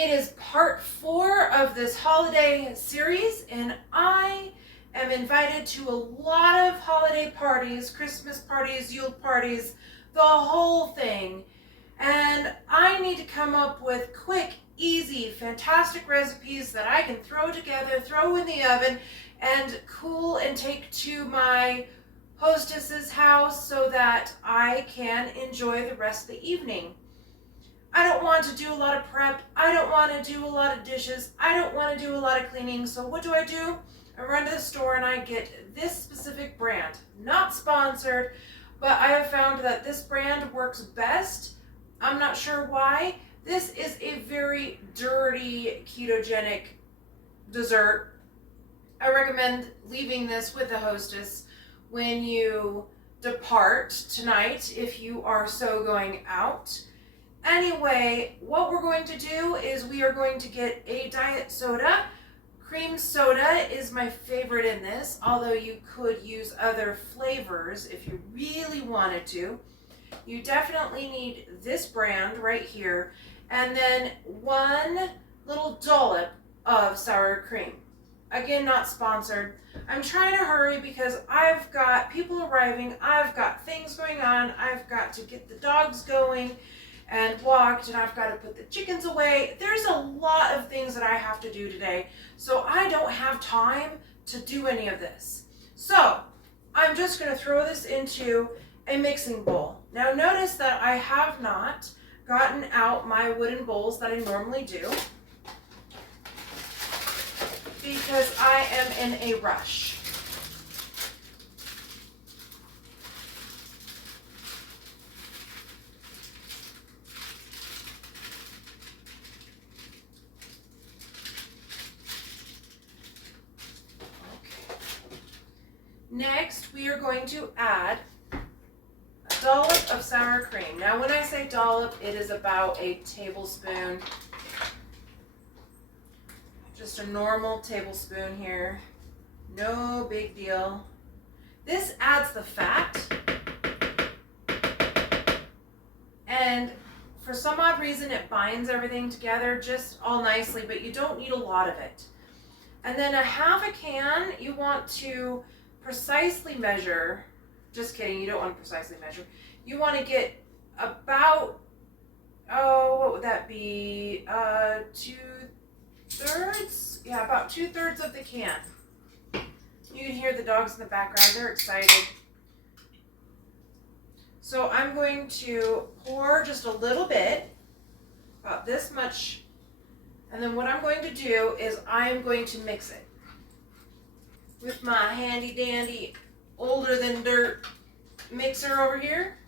It is part 4 of this holiday series, and I am invited to a lot of holiday parties, Christmas parties, Yule parties, the whole thing. And I need to come up with quick, easy, fantastic recipes that I can throw together, throw in the oven, and cool and take to my hostess's house so that I can enjoy the rest of the evening. I don't want to do a lot of prep. I don't want to do a lot of dishes. I don't want to do a lot of cleaning. So what do? I run to the store and I get this specific brand. Not sponsored, but I have found that this brand works best. I'm not sure why. This is a very dirty ketogenic dessert. I recommend leaving this with the hostess when you depart tonight if you are so going out. Anyway, what we're going to do is we are going to get a diet soda. Cream soda is my favorite in this, although you could use other flavors if you really wanted to. You definitely need this brand right here, and then one little dollop of sour cream. Again, not sponsored. I'm trying to hurry because I've got people arriving, I've got things going on, I've got to get the dogs going and walked, and I've got to put the chickens away. There's a lot of things that I have to do today, so I don't have time to do any of this. So I'm just going to throw this into a mixing bowl. Now notice that I have not gotten out my wooden bowls that I normally do because I am in a rush. Next, we are going to add a dollop of sour cream. Now, when I say dollop, it is about a tablespoon. Just a normal tablespoon here. No big deal. This adds the fat. And for some odd reason, it binds everything together just all nicely, but you don't need a lot of it. And then a half a can, you want to precisely measure. Just kidding, you don't want to precisely measure. You want to get about, what would that be? 2/3? Yeah, about 2/3 of the can. You can hear the dogs in the background, they're excited. So I'm going to pour just a little bit, about this much, and then what I'm going to do is I'm going to mix it with my handy dandy older than dirt mixer over here.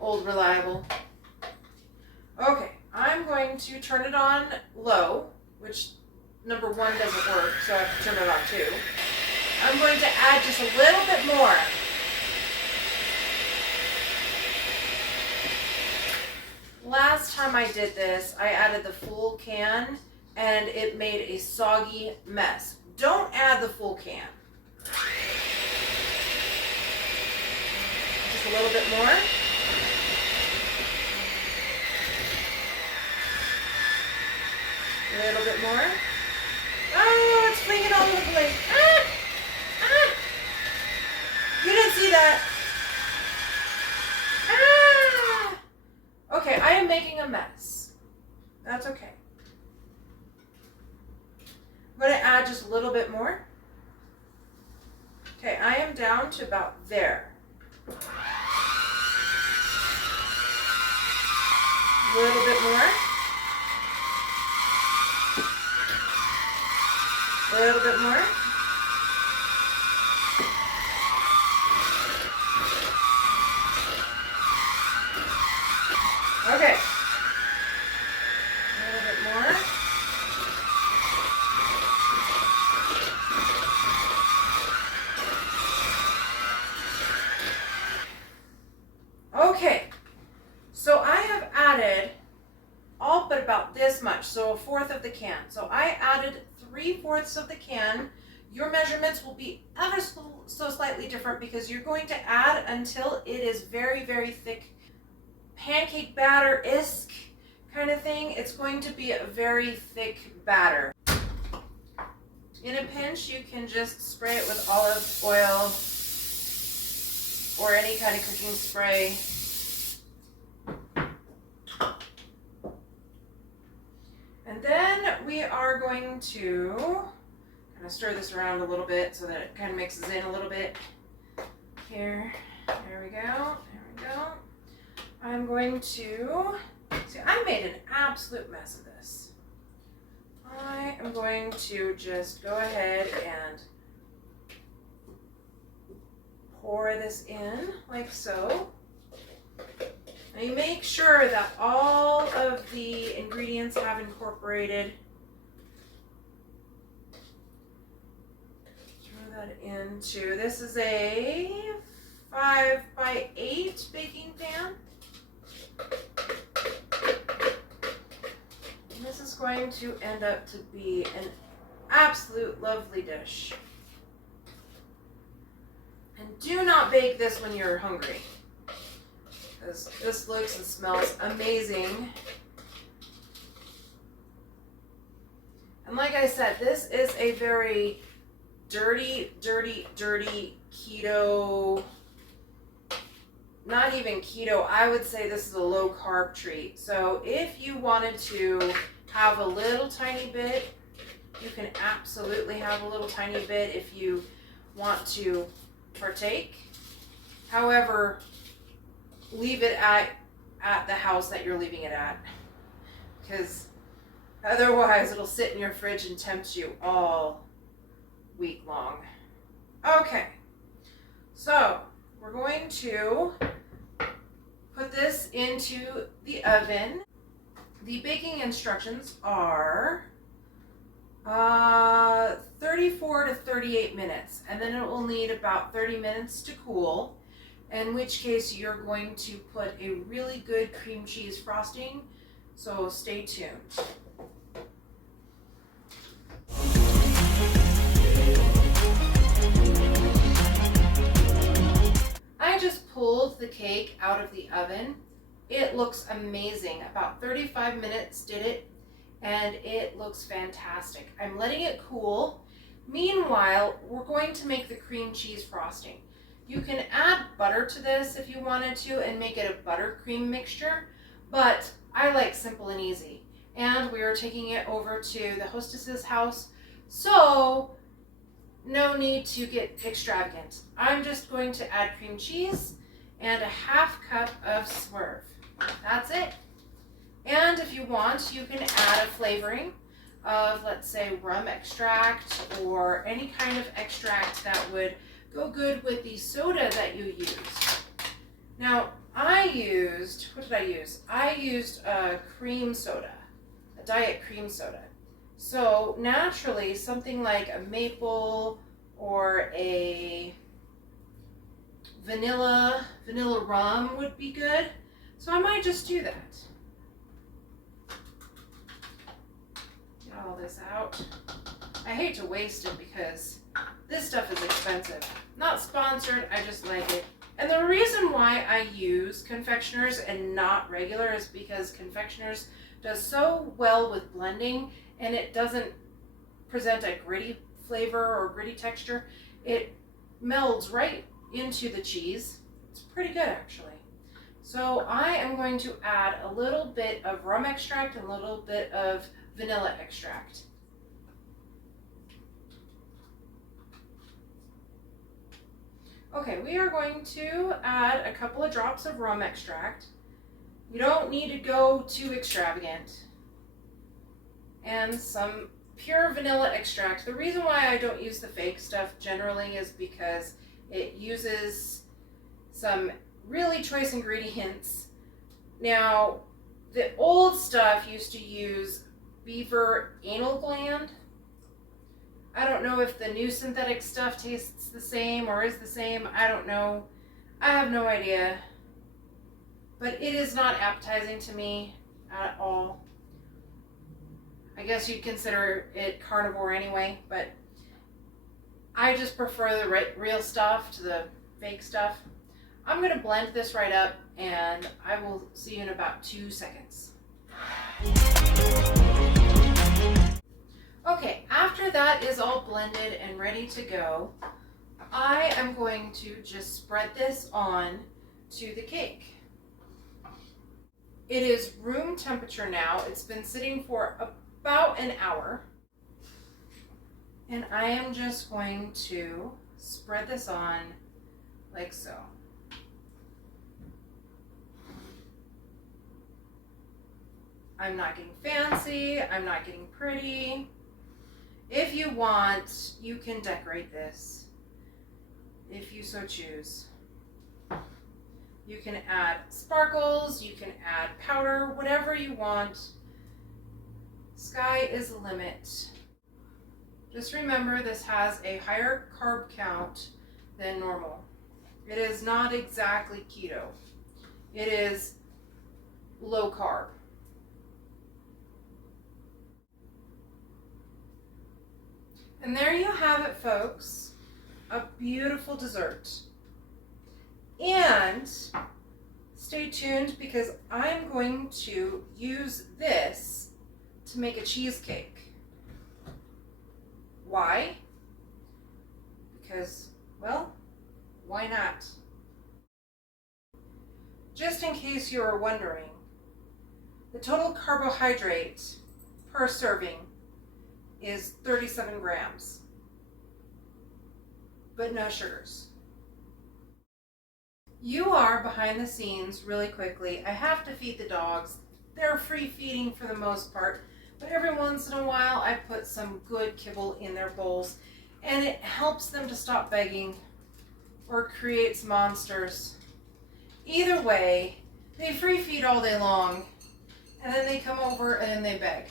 Old reliable. Okay, I'm going to turn it on low, which number 1 doesn't work, so I have to turn it on too. I'm going to add just a little bit more. Last time I did this, I added the full can and it made a soggy mess. Don't add the full can. Just a little bit more. A little bit more. Oh, it's flinging all over the place. Ah! Ah! You didn't see that. Ah! Okay, I am making a mess. That's okay. I'm going to add just a little bit more. Okay, I am down to about there. A little bit more. A little bit more. Okay. A little bit more. Okay, so I have added all but about this much, so 1/4 of the can. So I added 3/4 of the can. Your measurements will be ever so slightly different because you're going to add until it is very, very thick, pancake batter-esque kind of thing. It's going to be a very thick batter. In a pinch, you can just spray it with olive oil or any kind of cooking spray. And then we are going to kind of stir this around a little bit so that it kind of mixes in a little bit. Here, there we go, there we go. I'm going to, see, I made an absolute mess of this. I am going to just go ahead and pour this in like so. Now you make sure that all of the ingredients have incorporated. Throw that into, this is a 5x8 baking pan. And this is going to end up to be an absolute lovely dish. And do not bake this when you're hungry, because this looks and smells amazing. And like I said, this is a very dirty keto, not even keto, I would say this is a low carb treat. So if you wanted to have a little tiny bit, you can absolutely have a little tiny bit if you want to partake. However, leave it at the house that you're leaving it at, because otherwise it'll sit in your fridge and tempt you all week long. Okay, so we're going to put this into the oven. The baking instructions are 34 to 38 minutes, and then it will need about 30 minutes to cool, in which case you're going to put a really good cream cheese frosting, so stay tuned. I just pulled the cake out of the oven. It looks amazing. About 35 minutes did it, and it looks fantastic. I'm letting it cool. Meanwhile, we're going to make the cream cheese frosting. You can add butter to this if you wanted to and make it a buttercream mixture, but I like simple and easy. And we are taking it over to the hostess's house, so no need to get extravagant. I'm just going to add cream cheese and a half cup of Swerve. That's it. And if you want, you can add a flavoring of, let's say, rum extract or any kind of extract that would go good with the soda that you use. Now, what did I use? I used a cream soda, a diet cream soda. So naturally, something like a maple or a vanilla rum would be good. So I might just do that. Get all this out. I hate to waste it because this stuff is expensive. Not sponsored, I just like it. And the reason why I use confectioners and not regular is because confectioners does so well with blending, and it doesn't present a gritty flavor or gritty texture. It melds right into the cheese. It's pretty good, actually. So I am going to add a little bit of rum extract and a little bit of vanilla extract. Okay, we are going to add a couple of drops of rum extract. You don't need to go too extravagant. And some pure vanilla extract. The reason why I don't use the fake stuff generally is because it uses some really choice ingredients. Now, the old stuff used to use beaver anal gland. I don't know if the new synthetic stuff tastes the same or is the same. I don't know. I have no idea. But it is not appetizing to me at all. I guess you'd consider it carnivore anyway, but I just prefer the real stuff to the fake stuff. I'm going to blend this right up, and I will see you in about 2 seconds. Okay, after that is all blended and ready to go, I am going to just spread this on to the cake. It is room temperature now. It's been sitting for about an hour. And I am just going to spread this on like so. I'm not getting fancy, I'm not getting pretty. If you want, you can decorate this, if you so choose. You can add sparkles, you can add powder, whatever you want. Sky is the limit. Just remember, this has a higher carb count than normal. It is not exactly keto. It is low carb. And there you have it, folks. A beautiful dessert. And stay tuned, because I'm going to use this to make a cheesecake. Why? Because, well, why not? Just in case you are wondering, the total carbohydrate per serving is 37 grams, but no sugars. You are behind the scenes really quickly. I have to feed the dogs. They're free feeding for the most part, but every once in a while I put some good kibble in their bowls, and it helps them to stop begging or creates monsters. Either way, they free feed all day long, and then they come over and then they beg.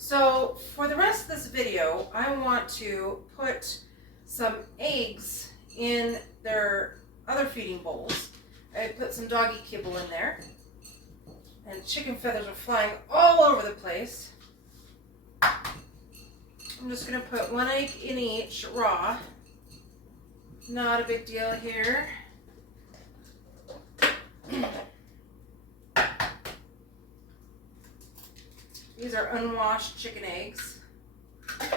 So for the rest of this video, I want to put some eggs in their other feeding bowls. I put some doggy kibble in there, and chicken feathers are flying all over the place. I'm just going to put 1 egg in each raw. Not a big deal here. These are unwashed chicken eggs. I'm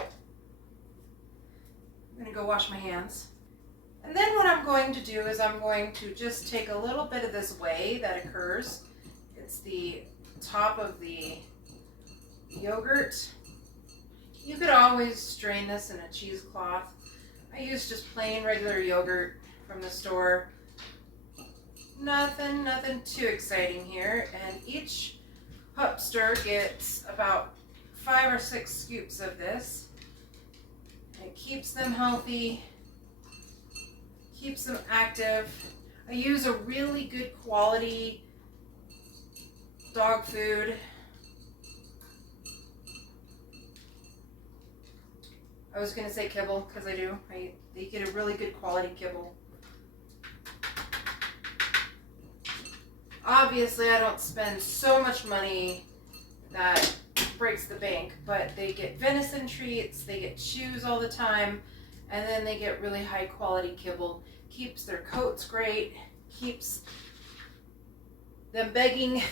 going to go wash my hands. And then what I'm going to do is I'm going to just take a little bit of this whey that occurs. It's the top of the yogurt. You could always strain this in a cheesecloth. I use just plain regular yogurt from the store. Nothing too exciting here. And each pupster gets about 5 or 6 scoops of this. It keeps them healthy, keeps them active. I use a really good quality dog food. I was going to say kibble, because I do. They get a really good quality kibble. Obviously, I don't spend so much money that breaks the bank, but they get venison treats, they get chews all the time, and then they get really high quality kibble. Keeps their coats great, keeps them begging.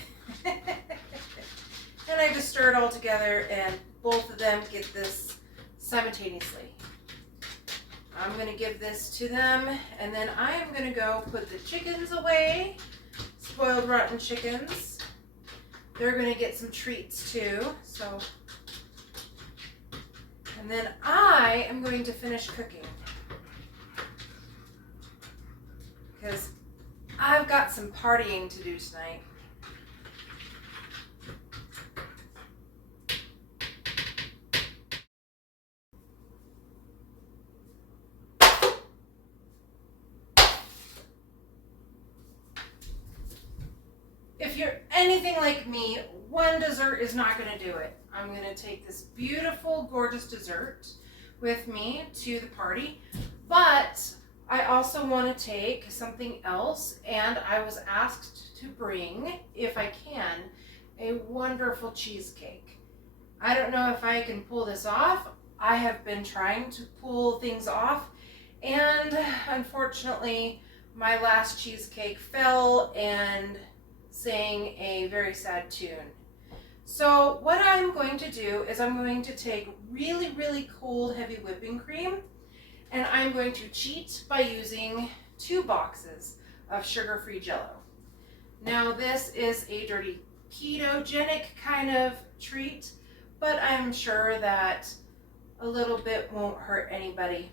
And I just stir it all together, and both of them get this simultaneously. I'm going to give this to them, and then I am going to go put the chickens away. Spoiled rotten chickens. They're going to get some treats too. And then I am going to finish cooking, because I've got some partying to do tonight. If you're anything like me, one dessert is not going to do it. I'm going to take this beautiful, gorgeous dessert with me to the party, but I also want to take something else, and I was asked to bring, if I can, a wonderful cheesecake. I don't know if I can pull this off. I have been trying to pull things off, and unfortunately, my last cheesecake fell and sang a very sad tune. So what I'm going to do is I'm going to take really, really cold heavy whipping cream, and I'm going to cheat by using 2 boxes of sugar-free Jell-O. Now this is a dirty ketogenic kind of treat, but I'm sure that a little bit won't hurt anybody.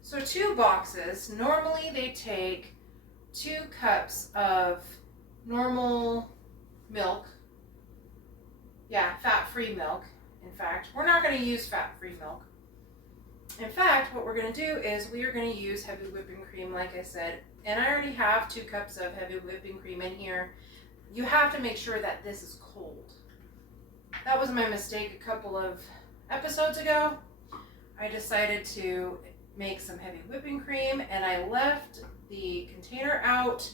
So 2 boxes, normally they take 2 cups of normal milk. Yeah, fat-free milk. In fact, we're not going to use fat-free milk. In fact, what we're going to do is we are going to use heavy whipping cream, like I said. And I already have 2 cups of heavy whipping cream in here. You have to make sure that this is cold. That was my mistake a couple of episodes ago. I decided to make some heavy whipping cream and I left the container out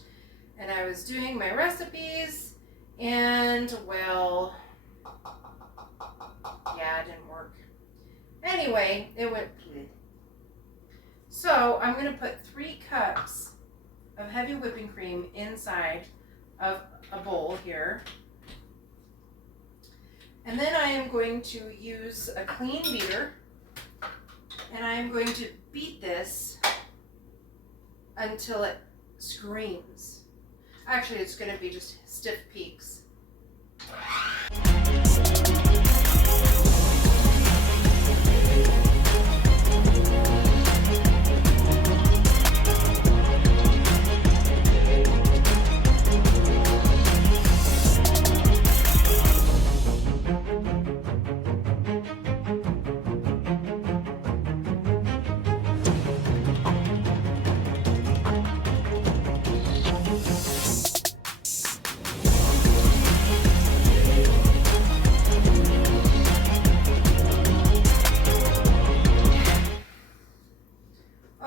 and I was doing my recipes and, well, yeah, it didn't work. Anyway, it went bleh. So I'm going to put 3 cups of heavy whipping cream inside of a bowl here. And then I am going to use a clean beater and I am going to beat this until it screams. Actually, it's going to be just stiff peaks.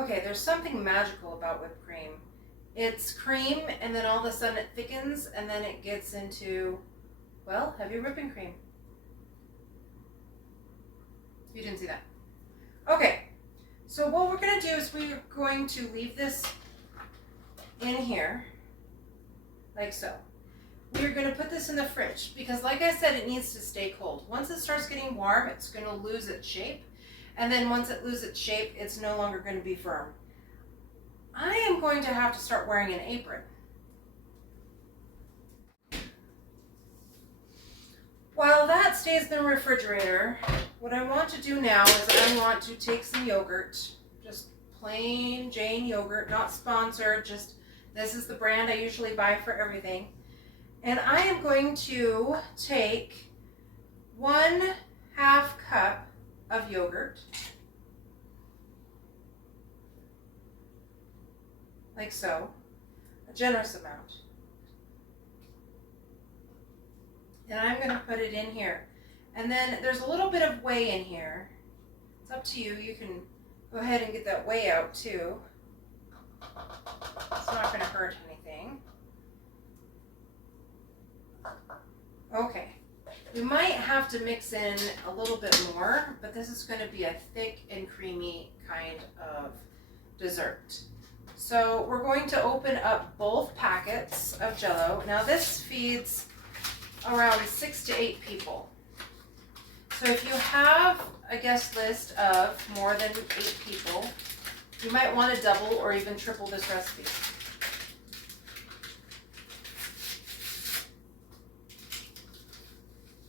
Okay, there's something magical about whipped cream. It's cream and then all of a sudden it thickens and then it gets into, well, heavy whipping cream. You didn't see that. Okay, so what we're going to do is we're going to leave this in here, like so. We're going to put this in the fridge because, like I said, it needs to stay cold. Once it starts getting warm, it's going to lose its shape. And then once it loses its shape, it's no longer going to be firm. I am going to have to start wearing an apron. While that stays in the refrigerator, what I want to do now is I want to take some yogurt, just plain Jane yogurt, not sponsored, just this is the brand I usually buy for everything. And I am going to take 1/2 cup of yogurt, like so, a generous amount. And I'm going to put it in here. And then there's a little bit of whey in here. It's up to you. You can go ahead and get that whey out too. It's not going to hurt anything. Okay. We might have to mix in a little bit more, but this is going to be a thick and creamy kind of dessert. So we're going to open up both packets of Jell-O. Now this feeds around 6 to 8 people. So if you have a guest list of more than 8 people, you might want to double or even triple this recipe.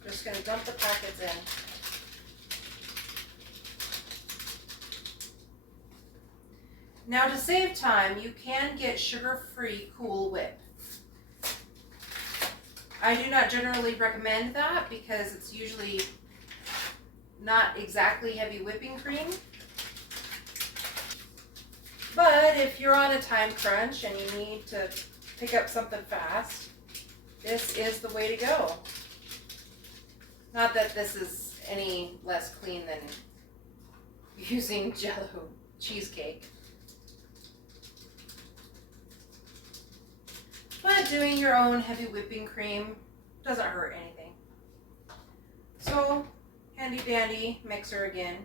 Just going to dump the packets in. Now to save time, you can get sugar-free Cool Whip. I do not generally recommend that because it's usually not exactly heavy whipping cream. But if you're on a time crunch and you need to pick up something fast, this is the way to go. Not that this is any less clean than using Jell-O cheesecake. But doing your own heavy whipping cream doesn't hurt anything. So, handy dandy mixer again.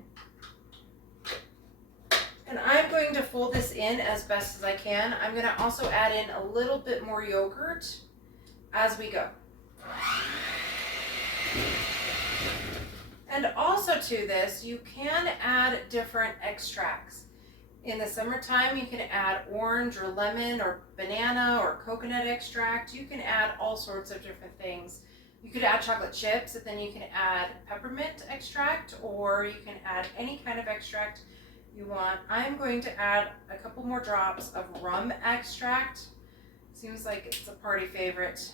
And I'm going to fold this in as best as I can. I'm going to also add in a little bit more yogurt as we go. And also to this, you can add different extracts. In the summertime, you can add orange or lemon or banana or coconut extract. You can add all sorts of different things. You could add chocolate chips, and then you can add peppermint extract, or you can add any kind of extract you want. I'm going to add a couple more drops of rum extract. Seems like it's a party favorite.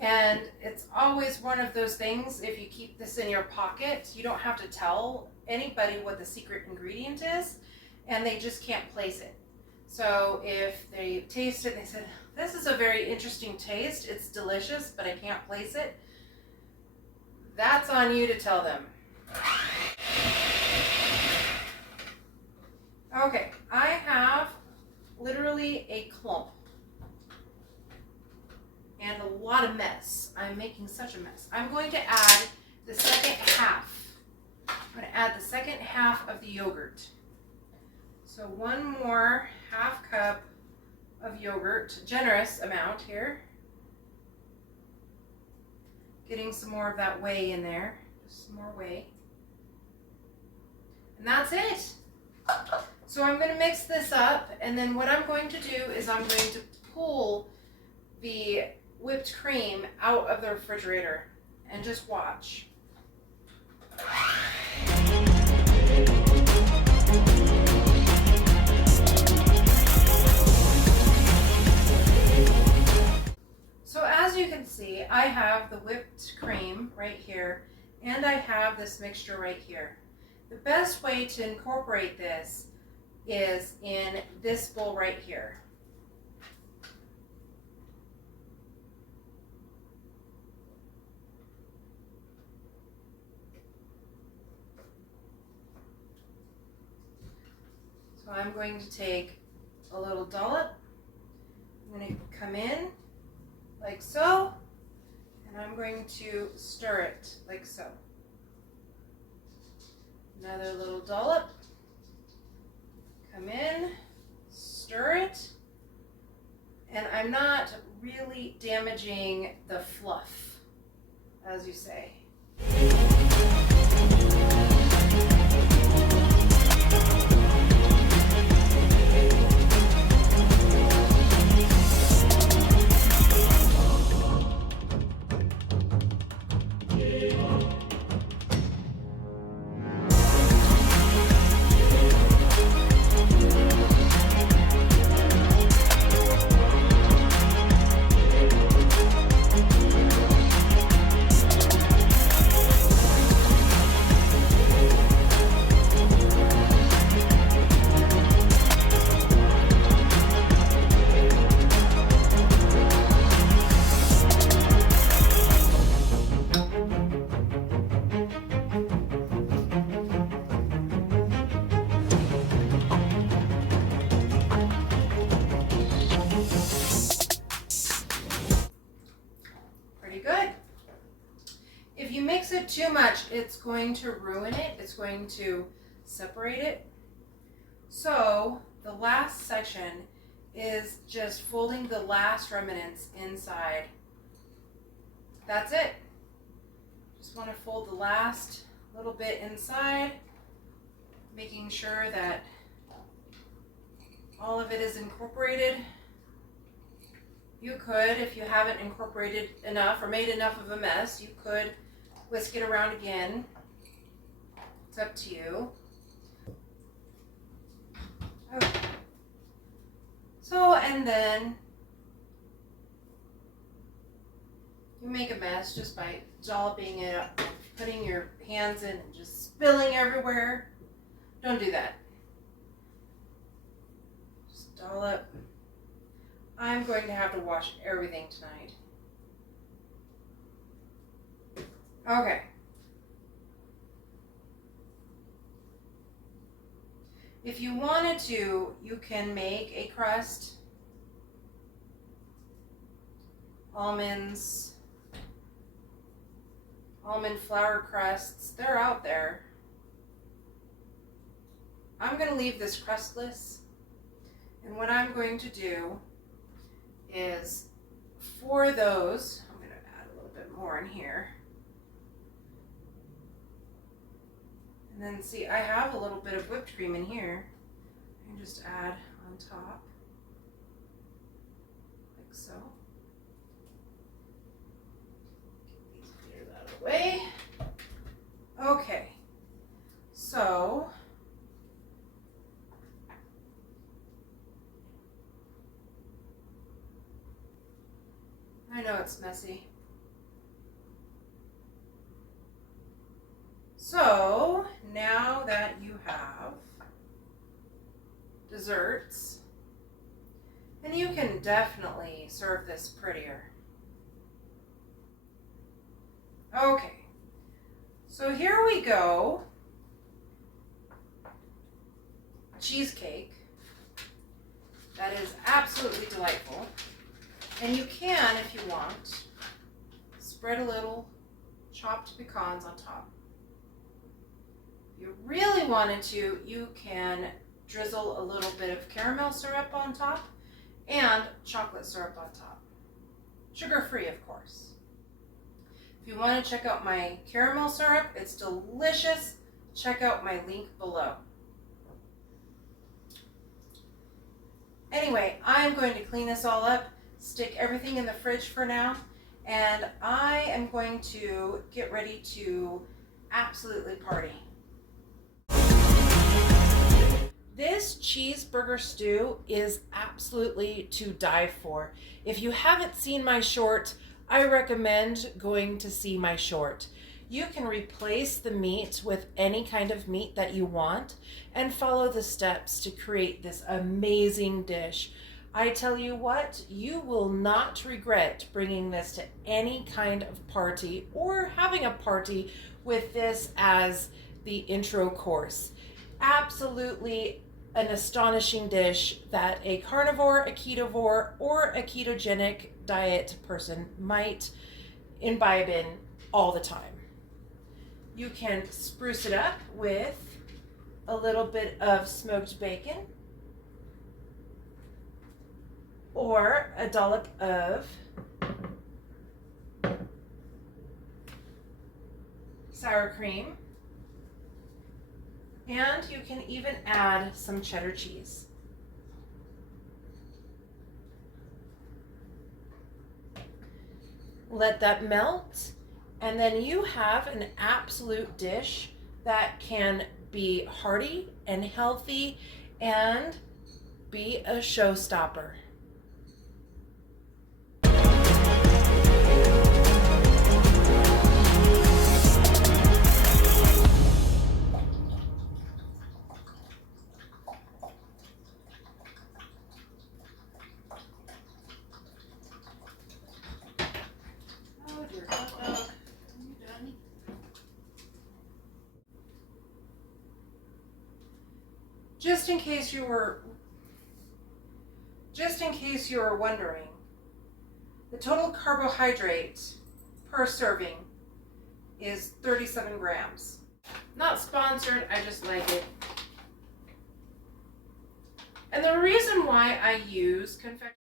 And it's always one of those things, if you keep this in your pocket, you don't have to tell anybody what the secret ingredient is, and they just can't place it. So if they taste it and they said, this is a very interesting taste, it's delicious, but I can't place it, that's on you to tell them. Okay, I have literally a clump and a lot of mess. I'm making such a mess. I'm going to add the second half. I'm going to add the second half of the yogurt. So one more half cup of yogurt, generous amount here. Getting some more of that whey in there, just some more whey. And that's it. So I'm going to mix this up, and then what I'm going to do is I'm going to pull the whipped cream out of the refrigerator and just watch. So as you can see, I have the whipped cream right here, and I have this mixture right here. The best way to incorporate this is in this bowl right here. So I'm going to take a little dollop. I'm going to come in like so, and I'm going to stir it like so. Another little dollop. Come in, stir it, and I'm not really damaging the fluff, as you say. If you mix it too much, it's going to ruin it. It's going to separate it. So the last section is just folding the last remnants inside. That's it. Just want to fold the last little bit inside, making sure that all of it is incorporated. You could, if you haven't incorporated enough or made enough of a mess, you could whisk it around again. It's up to you. Okay. So, and then you make a mess just by dolloping it up, putting your hands in and just spilling everywhere. Don't do that. Just dollop. I'm going to have to wash everything tonight. Okay. If you wanted to, you can make a crust. Almonds, almond flour crusts, they're out there. I'm going to leave this crustless. And what I'm going to do is, for those, I'm going to add a bit more in here. And then see, I have a little bit of whipped cream in here. I can just add on top, like so. Get these cleared out of the way. Okay, so I know it's messy. So now that you have desserts, and you can definitely serve this prettier. Okay, so here we go. Cheesecake. That is absolutely delightful. And you can, if you want, spread a little chopped pecans on top. If you really wanted to, you can drizzle a little bit of caramel syrup on top and chocolate syrup on top. Sugar-free, of course. If you want to check out my caramel syrup, it's delicious. Check out my link below. Anyway, I'm going to clean this all up, stick everything in the fridge for now, and I am going to get ready to absolutely party. This cheeseburger stew is absolutely to die for. If you haven't seen my short, I recommend going to see my short. You can replace the meat with any kind of meat that you want and follow the steps to create this amazing dish. I tell you what, you will not regret bringing this to any kind of party or having a party with this as the intro course. Absolutely an astonishing dish that a carnivore, a ketovore, or a ketogenic diet person might imbibe in all the time. You can spruce it up with a little bit of smoked bacon or a dollop of sour cream. And you can even add some cheddar cheese. Let that melt, and then you have an absolute dish that can be hearty and healthy and be a showstopper. Just in case you were wondering, the total carbohydrate per serving is 37 grams. Not sponsored, I just like it. And the reason why I use confectionery